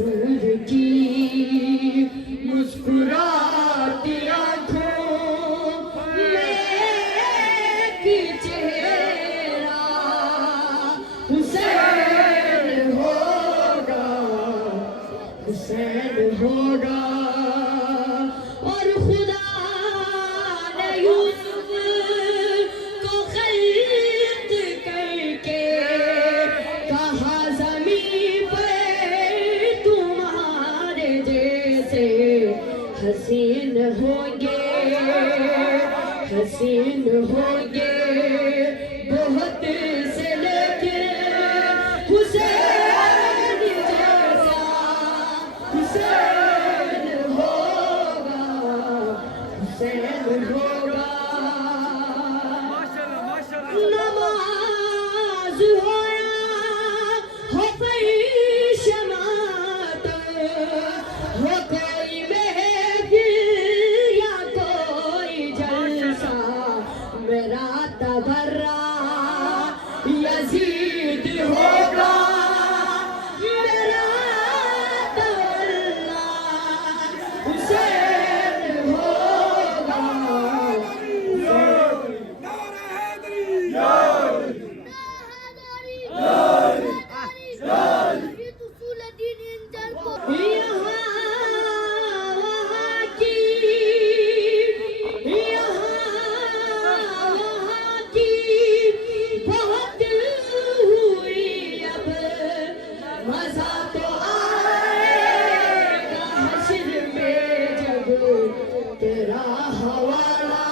दूर की मुस्कुराती आँखों में की चेहरा हुसैन होगा, हुसैन होगा। और खुदा ने यूसुफ को खल्क करके कहा ज़मीन पर तुम्हारे जैसे हसीन होंगे, हसीन होंगे बहुत से, लेकिन हुसैन जैसा हुसैन होगा, हुसैन होगा। नमाज हो या हो फर्श मातम, हो कोई महफिल या कोई जलसा, मेरा तबर्रा यजीद होगा, मेरा तबर्रा हुसैन होगा। यहाँ की बहुत हुई, अब मजा तो आएगा हश्र में जब तेरा हवाला